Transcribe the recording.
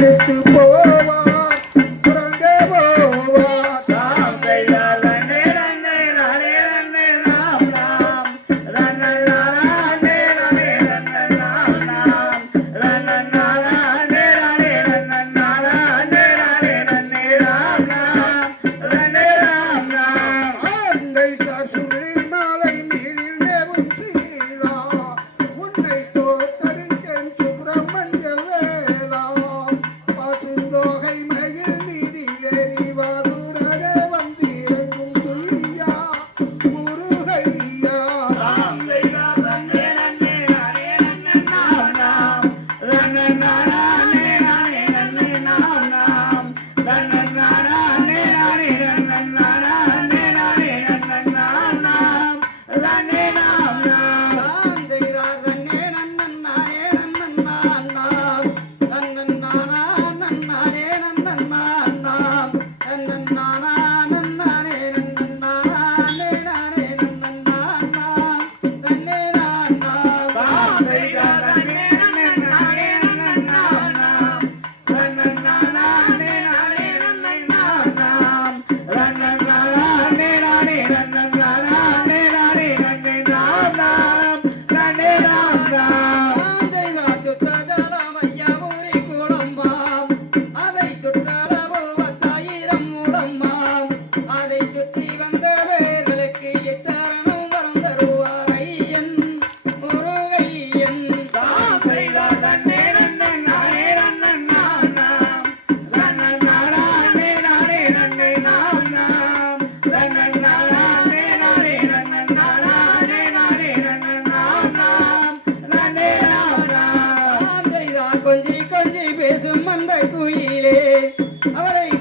இழுத்து বাবু